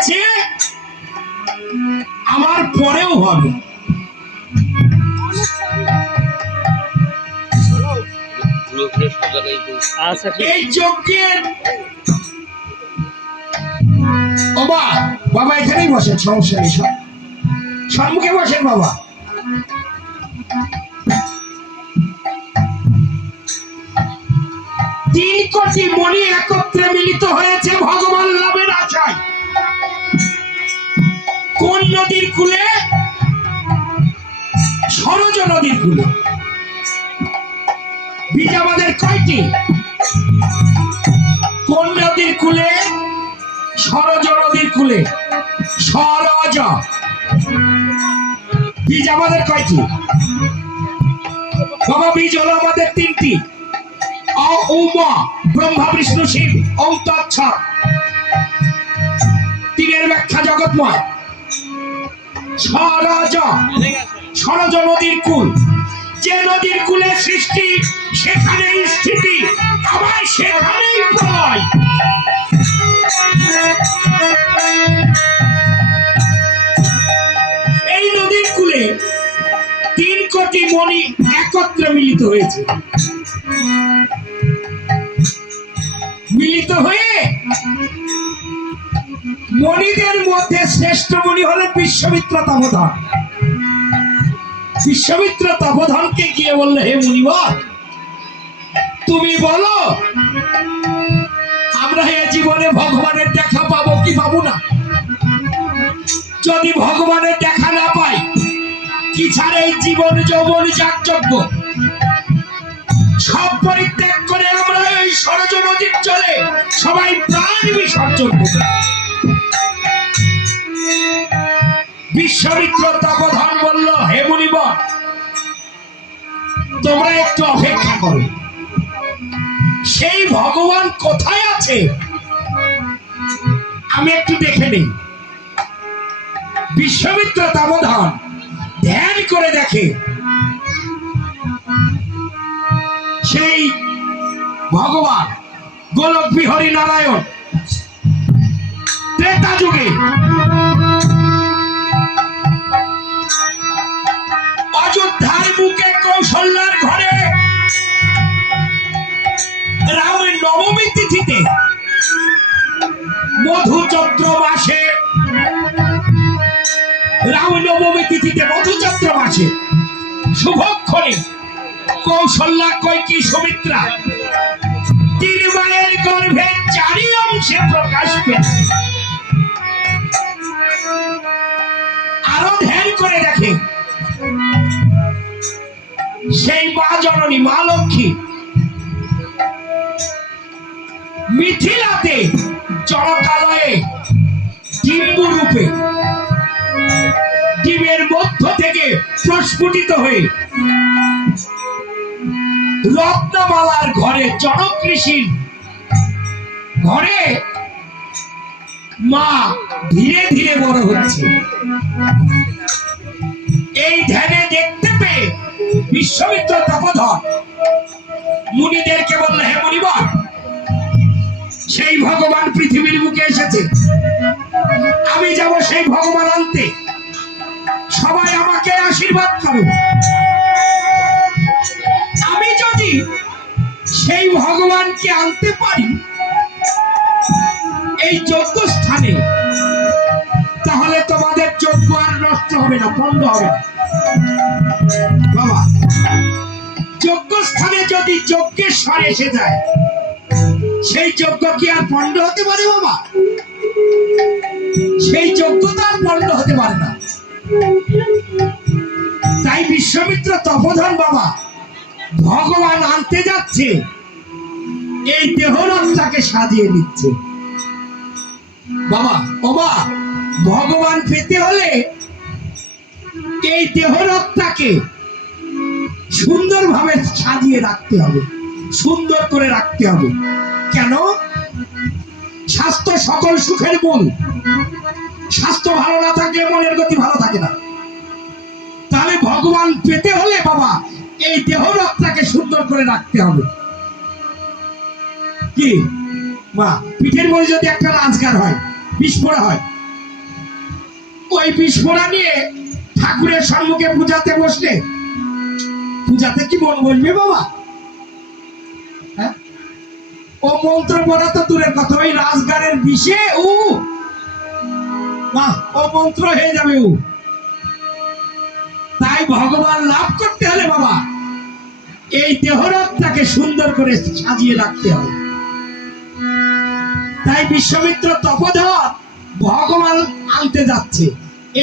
হচ্ছে আমার পরেও হবে। এই যজ্ঞের বাবা বাবা এখানেই বসেন, সমস্যা নেই, সম্মুখে বসেন বাবা। 3 কোটি মণি একত্রে মিলিত হয়েছে ভগবান লাভের আশায়। কোন নদীর কূলে? সরজ নদীর কূলে। বীজ আমাদের কয়টি? কোন নদীর কূলে? সরজ নদীর কূলে। সরজ। বীজ আমাদের কয়টি বাবা? বীজ হলো আমাদের 3টি। ব্রহ্মা বিষ্ণু শিব ওম তৎসৎ। 3-এর ব্যাখ্যা জগৎময়। সরজ, সরজ নদীর কূল। যে নদীর কূলে সৃষ্টি সেখানেই স্থিতি, আবার সেখানেই প্রলয়। এই নদীর কূলে 3 কোটি মণি একত্রে মিলিত হয়েছে। মিলিত হয়ে মণিদের মধ্যে শ্রেষ্ঠ মণি হলেন বিশ্বমিত্র তপোধন। বিশ্বমিত্র তপোধনকে গিয়ে বললে, হে মুনিবর, তুমি বলো আমরা এই জীবনে ভগবানের দেখা পাবো কি পাবো না? যদি ভগবানের দেখা না পাই, কি ছাড়া এই জীবন যৌবন যাগযজ্ঞ সব পরিত্যাগ করে আমরা এই সরজ নদীর জলে সবাই প্রাণ বিসর্জন দেব। বিশ্বমিত্র তপোধন বলল, হে মুনিবর, তোমরা একটু অপেক্ষা করো, সেই ভগবান কোথায় আছে আমি একটু দেখে নেই। বিশ্বমিত্র তপোধন ধ্যান করে দেখে সেই ভগবান গোলক বিহরী নারায়ণ ত্রেতা যুগে অযোধ্যার বুকে কৌশল্যার ঘরে রামের নবমী তিথিতে মধুচৈত্র মাসে, রামনবমী তিথিতে মধুচৈত্র মাসে শুভক্ষণে কৌশল্যা, কইকি, সুমিত্রা 3 মায়ের গর্ভে 4 অংশে প্রকাশ পেয়েছে। আরো ধ্যান করে দেখে সেই মা জননী, মা লক্ষ্মী মিথিলাতে জনকালয়ে ডিম্বু রূপে ডিমের মধ্য থেকে প্রস্ফুটিত হয়ে রত্নমালার ঘরে, জনক ঋষির ঘরে মা ধীরে ধীরে বড় হচ্ছে। এই ধ্যানে দেখতে পেয়ে বিশ্বমিত্র তপোধন মুনিদেরকে বললে, হে মুনিবর, সেই ভগবান পৃথিবীর বুকে এসেছে, আমি যাব সেই ভগবান আনতে, সবাই আমাকে আশীর্বাদ করো। আমি যদি সেই ভগবানকে আনতে পারি এই যজ্ঞ স্থানে, তাহলে তোমাদের যজ্ঞ আর নষ্ট হবে না, বন্ধ হবে না। বাবা, যজ্ঞ স্থানে যদি যজ্ঞেশ্বর এসে যায়, সেই যজ্ঞ কি আর পণ্ড হতে পারে বাবা? সেই যজ্ঞ তো আর পণ্ড হতে পারে না। তাই বিশ্বমিত্র তপোধন বাবা ভগবান আনতে যাচ্ছে, এই দেহরথটাকে সাজিয়ে নিচ্ছে। বাবা বাবা, ভগবান পেতে হলে এই দেহরথটাকে সুন্দরভাবে সাজিয়ে রাখতে হবে, সুন্দর করে রাখতে হবে। কেন? স্বাস্থ্য সকল সুখের মূল। স্বাস্থ্য ভালো না থাকলে মনের গতি ভালো থাকে না। তাহলে ভগবান পেতে হলে বাবা এই দেহরথটাকে সুন্দর করে রাখতে হবে। কি মা, পিঠের মধ্যে যদি একটা রাজগার হয়, বিস্ফোরণ হয়, ওই বিস্ফোরা নিয়ে ঠাকুরের সম্মুখে পূজাতে বসলে পূজাতে কি মন বসবে বাবা? হ্যাঁ, ও মন্ত্র পড়া তো দূরের কথা, ওই রাজগারের বিষে ও মন্ত্র হয়ে যাবে। তাই ভগবান লাভ করতে হলে বাবা এই দেহরথটাকে সুন্দর করে সাজিয়ে রাখতে হবে। তাই বিশ্বমিত্র তপোধর ভগবান আনতে যাচ্ছে,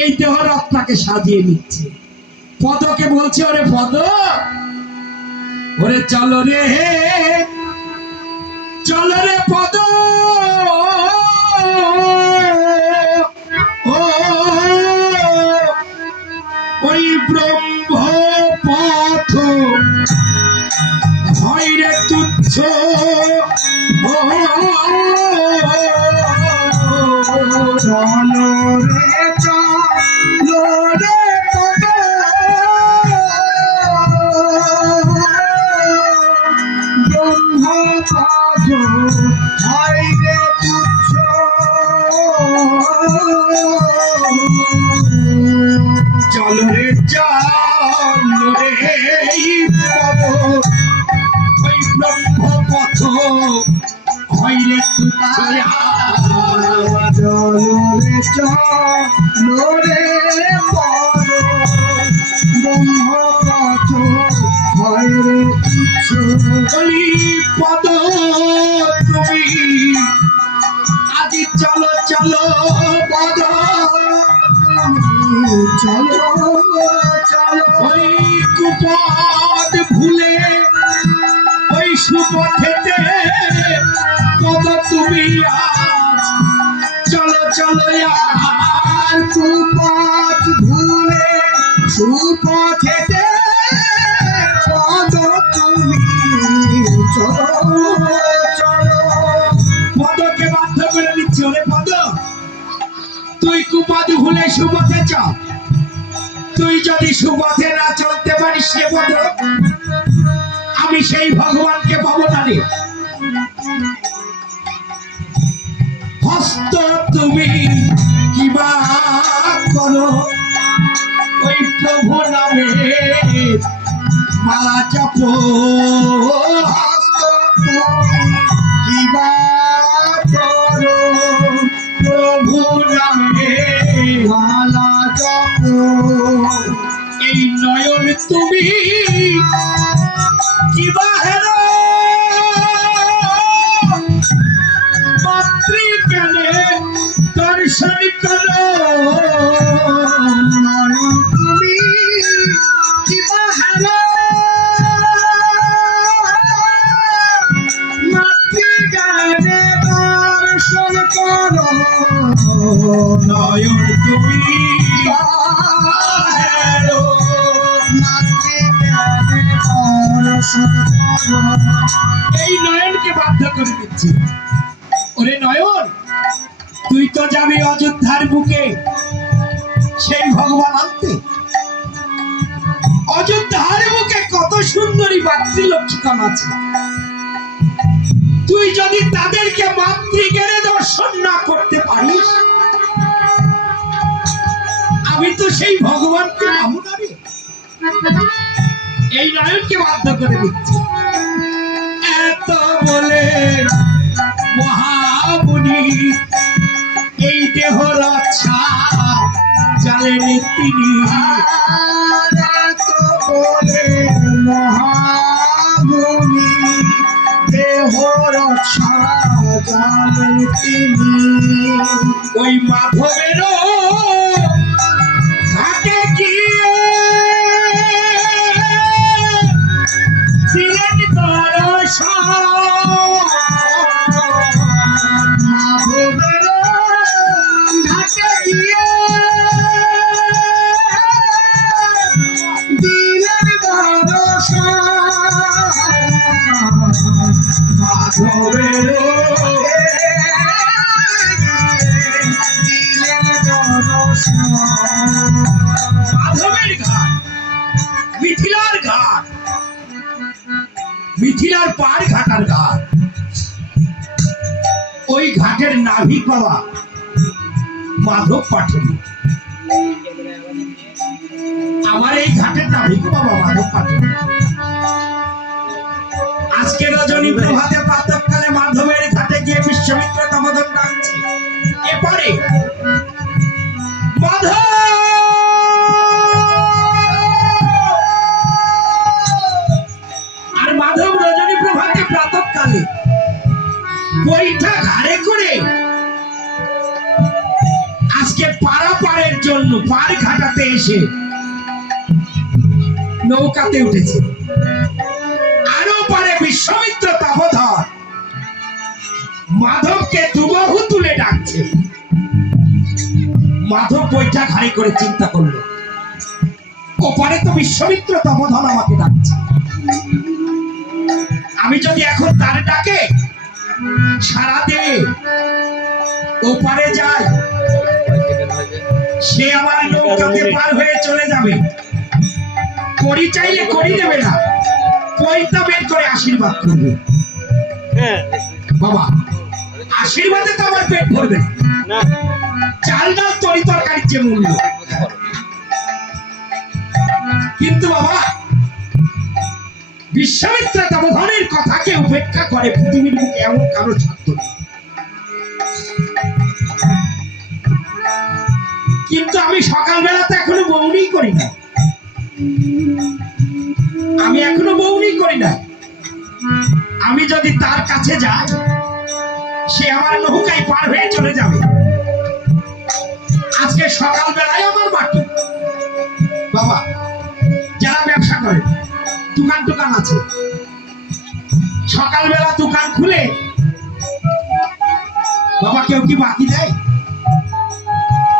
এই দেহরথটাকে সাজিয়ে নিচ্ছে। পদকে বলছে, ওরে পদ, ওরে চলো রে, চলো রে পদ, ওই ব্রহ্ম পথ হয় রে তুচ্ছ, চলো রে, চলো রে পদ, ব্রহ্ম পথ হয় রে তুচ্ছ, চলো রে, চলো রে ওই ব্রহ্ম পথ হয় রে তুচ্ছ, চলো রে, চলো রে পদ, ব্রহ্ম পথ হয় রে তুচ্ছ। বলি পদ তুমি আজি চলো, চলো পদ, চলো চলো, ওই কুপদ ভুলে ওই সুপথেতে পদ তুমি আজ চলো, চলো আর কুপথ ভুলে সুপথেতে পদ তুমি চলো, চলো। পদকে বাধ্য করে দিচ্ছি, ওরে পদ, তুই কুপথ ভুলে সুপথে চল। তুই যদি সুপথে না চলতে পারিস সে পদ, আমি সেই ভগবানকে পাবো না রে। হস্ত তুমি কিবা করো, ওই প্রভু নামে মালা জপ, হস্ত তুমি কিবা করো, প্রভু নামে মালা জপ, এই নয়ন তুমি কিবা হেরো, মাতৃজ্ঞানে দর্শন করো, নয়ন তুমি কিবা হেরো, মাতৃজ্ঞানে দর্শন করো, নয়ন তুমি হেরো, মাতৃজ্ঞানে দর্শন করো। এই নয়নকে বাধ্য করে দিচ্ছি, ওরে নয়ন, তুই তো যাবি অযোধ্যার বুকে সেই ভগবান আনতে। অযোধ্যার বুকে কত সুন্দরী মাতৃলক্ষ্মীগণ আছে, তুই যদি তাদেরকে মাতৃজ্ঞানে দর্শন না করতে পারিস, আমি তো সেই ভগবানকে পাবো না রে। এই নয়নকে বাধ্য করে দিচ্ছি। এত বলে মহামুনি এই দেহ রক্ষা জানেন তিনি, বলে মহামুনি দেহ রক্ষা জানেন তিনি, ওই মাধবের ঘাটে গিয়ে ছিলেন দর্শন, মাধবের ঘাট, মিথিলার ঘাট, মিথিলার পার ঘাটার ঘাট, ওই ঘাটের নাভিক বাবা মাধব পাঠক। আমার এই ঘাটের নামই গো বাবা মাধব পাটন। আজকে রজনী প্রভাতে প্রাতঃকালে মাধবের ঘাটে গিয়ে বিশ্বমিত্র দামোদর ডাকছে, এপারে মাধব। আর মাধব রজনী প্রভাতে প্রাতঃকালে বইটা ঘাড়ে করে আজকে পারাপারের জন্য পার ঘাটাতে এসে নৌকাতে উঠেছে। আরো পারে বিশ্বমিত্র দামোদর মাধবকে দুবাহু তুলে ডাকছে। মাধব বইটা ঘাড়ে করে চিন্তা করলো, ওপারে তো বিশ্বমিত্র দামোদর আমাকে ডাকছে, আমি যদি এখন তার ডাকে সারা দিয়ে ওপারে যাই, সে আমার নৌকাতে পার হয়ে চলে যাবে, করি চাইলে করি দেবে না, পয়সা বের করে আশীর্বাদ করবে। বাবা আশীর্বাদে তো আমার পেট ভরবে না, চাল ডাল তরি তরকারির যে মূল্য। কিন্তু বাবা বিশ্বামিত্র দামোদরের কথাকে উপেক্ষা করে পৃথিবীর বুকে এমন কারো ছাত্র নেই। কিন্তু আমি সকালবেলাতে এখনো বউনি করি না, আমি এখনো বউনি করি না। আমি যদি তার কাছে যাই, সে আমার নৌকায় পার হয়ে চলে যাবে। আজকে সকালবেলায় আমার মাটি বাবা, যারা ব্যবসা করে দোকান টোকান আছে, সকালবেলা দোকান খুলে বাবা কেউ কি বাকি দেয়?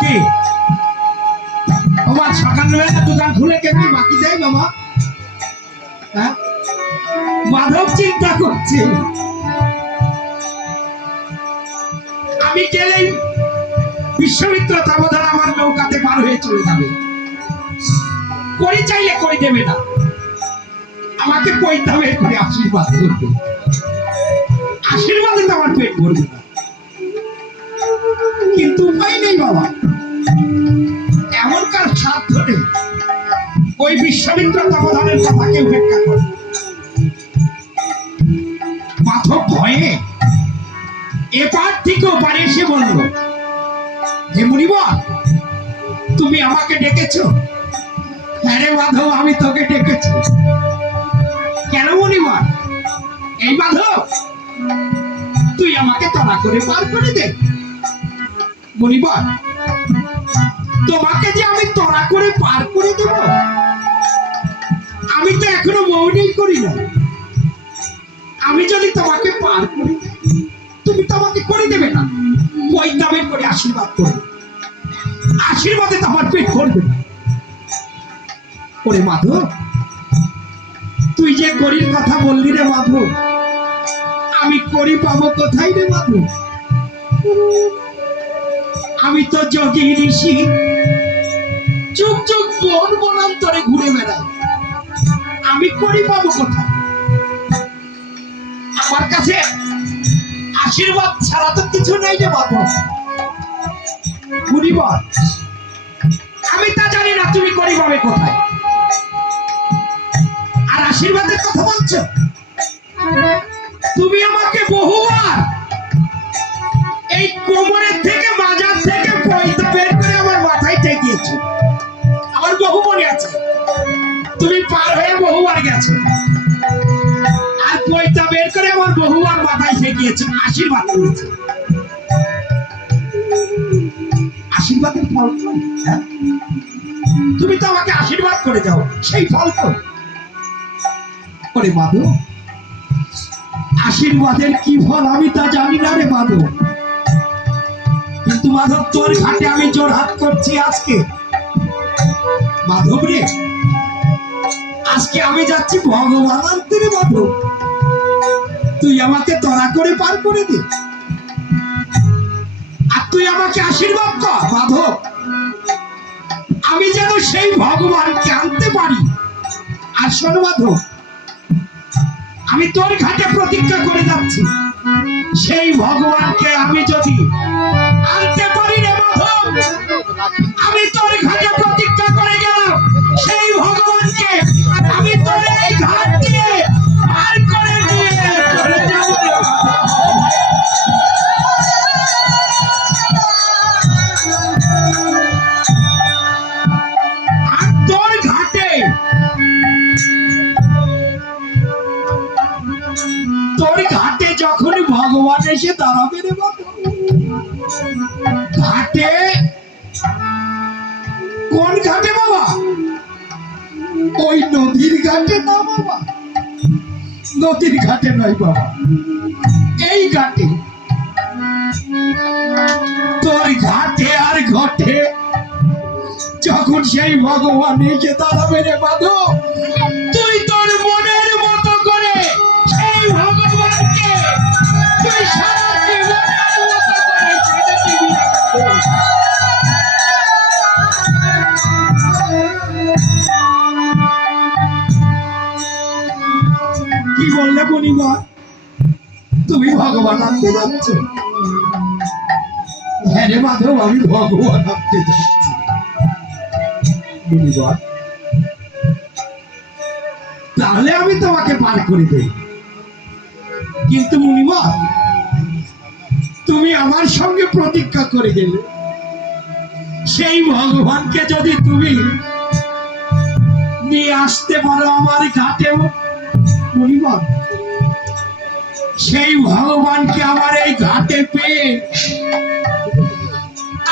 কি বাবা সকালবেলা দোকান খুলে কেউ কি বাকি দেয় বাবা? হ্যাঁ, মাধব চিন্তা করছে আমি গেলেই বিশ্বমিত্র দামোদর আমার নৌকাতে পার হয়ে চলে যাবে, করি চাইলে করে দেবে না, আমাকে পয়সা বের করে আশীর্বাদ করবে, আশীর্বাদে তো আমার পেট ভরবে না। কিন্তু উপায় নেই বাবা, এমনকার সাধ্য নেই ওই বিশ্বমিত্র দামোদরের কথাকে উপেক্ষা করে। মাধব ভয়ে এপার থেকে ওপারে এসে বলল, হে মুনিবর তুমি আমাকে ডেকেছো? হ্যাঁ রে মাধব আমি তোকে ডেকেছি। কেন মুনিবর? এই মাধব তুই আমাকে তড়া করে পার করে দে। মুনিবর তোমাকে যে আমি তড়া করে পার করে দেব, আমি তো এখনো মৌনি করি না। আমি যদি তোমাকে পার করে দিই, তুমি তো আমাকে করে দেবে না, পয়সা বের করে আশীর্বাদ করবে, আশীর্বাদে তো আমার পেট ভরবে না। ওরে মাধব তুই যে করির কথা বললি রে মাধব, আমি করি পাবো কোথায় রে মাধব? আমি তো যোগী ঋষি, চুপ চুপ বন বনান্তরে ঘুরে বেড়াই, আমি করি পাবো কোথায়? আমার কাছে আশীর্বাদ ছাড়া তো কিছু নেই রে মাধব। মুনিবর আমি তা জানি না তুমি করি পাবে কোথায়, আর আশীর্বাদের কথা বলছো? তুমি আমাকে বহুবার এই কোমরের থেকে মাজার থেকে পয়সা বের করে আমার মাথায় ঠেকিয়েছো, আমার বহু মনে আছে। তুমি পার হয়ে বহুবার গেছো, আর পয়সা বের করে আমার বহুবার মাথায় ঠেকিয়েছো, আশীর্বাদ করেছো। আশীর্বাদের ফল তো, হ্যাঁ তুমি তো আমাকে আশীর্বাদ করে যাও, সেই ফল তো। ওরে মাধব আশীর্বাদের কি ফল আমি তা জানি না রে মাধব, কিন্তু মাধব তোর ঘাটে আমি জোর হাত করছি আজকে। মাধব রে আজকে আমি যাচ্ছি ভগবান আনতে রে মাধব, তুই আমাকে তড়া করে পার করে দে, আর তুই আমাকে আশীর্বাদ কর মাধব, আমি যেন সেই ভগবানকে আনতে পারি। আর শোন মাধব আমি তোর ঘাটে প্রতিজ্ঞা করে যাচ্ছি, সেই ভগবানকে আমি যদি আনতে পারি রে মাধব, আমি তোর ঘাটে প্রতিজ্ঞা করে গেলাম সেই এসে দাঁড়াবে রে বাবা। ঘাটে? কোন ঘাটে বাবা? ওই নদীর ঘাটে না বাবা, নদীর ঘাটে নয় বাবা, এই ঘাটে। তোর ঘাটে আর ঘটে যখন সেই ভগবান এসে দাঁড়াবে রে বাধু, তুই তোর মনের মতো করে সেই ভগবানকে তুই সারা জীবনের মতো করে ছেড়ে দিবি রে বাধু। কি বললে বনিমা, তুমি ভগবান আনতে যাচ্ছ? হ্যাঁ রে মাধব, আমি ভগবান আনতে যাচ্ছি। বনিমা, তাহলে আমি তোমাকে পার করে দেই, কিন্তু মুনিমা তুমি আমার সঙ্গে প্রতিজ্ঞা করে গেলে সেই ভগবানকে যদি তুমি নিয়ে আসতে পারো আমার ঘাটে, মুনিমা সেই ভগবানকে আমার এই ঘাটে পেয়ে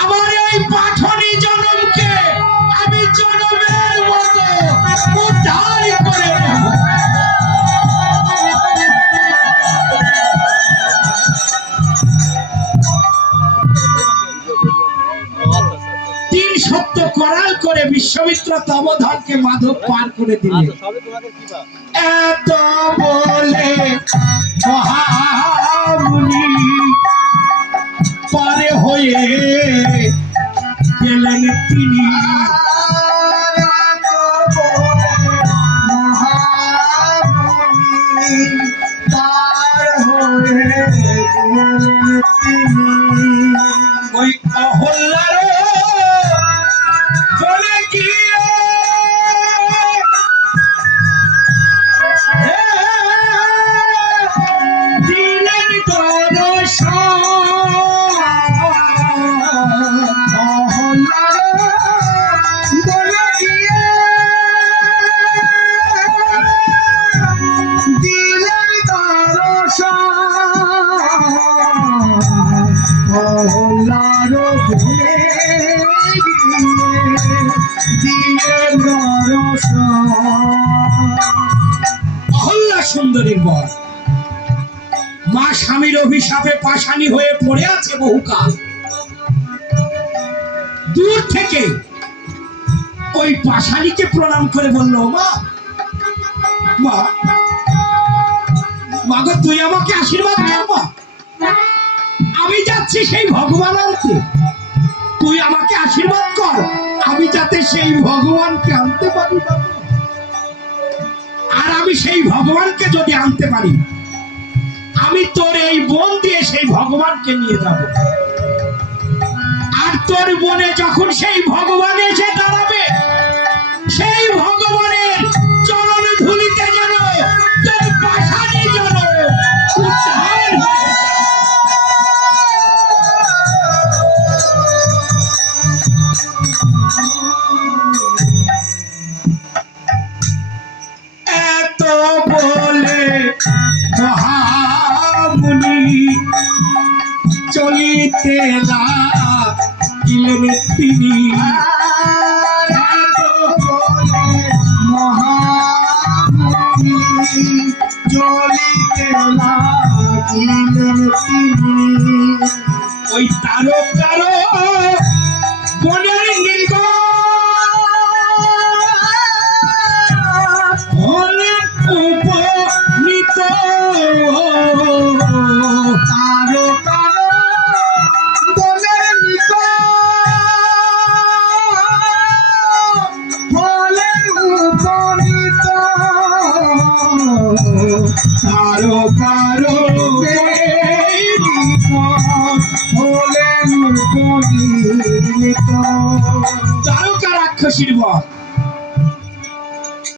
আমার এই পাঠনি জনমকে আমি জনমের মতো উদ্ধার করে নেব। তিন সত্য করাল করে বিশ্বমিত্র তবধনকে মাধব পার করে দিলেন। এত বলে মহামুনি পারে হয়ে গেলেন তিনি। ওই অহল্যার বলে গিয়ে দিলেন দর্শন। অহল্যার বলে গিয়ে দিলেন দর্শন। অহল্যার বলে অহল্যা সুন্দরীর বর মা স্বামীর অভিশাপে পাশানি হয়ে পড়ে আছে বহুকাল। দূর থেকে ওই পাশানিকে প্রণাম করে বলল, মা মা মা গো, তুই আমাকে আশীর্বাদ কর মা, আমি যাচ্ছি সেই ভগবান আনতে, তুই আমাকে আশীর্বাদ কর আমি যাতে সেই ভগবানকে আনতে পারি। আর আমি সেই ভগবানকে যদি আনতে পারি, আমি তোর এই বোন দিয়ে সেই ভগবানকে নিয়ে যাব। আর তোর বোনে যখন সেই ভগবান এসে দাঁড়াবে, সেই ভগবানের চরণ ধুলিতে যেন তোর পাশানি যেন উদ্ধার হয়ে এত বলে মহামুনি চলিতে লাগিলেন তিনি। এত বলে মহামুনি চলিতে লাগিলেন তিনি। ওই তারকার বনের নিকট হলেন উপনীত। তারকার বনের নিকট হলেন উপনীত। তারকার হলেন উপনীত। তারকা রাক্ষসীর বর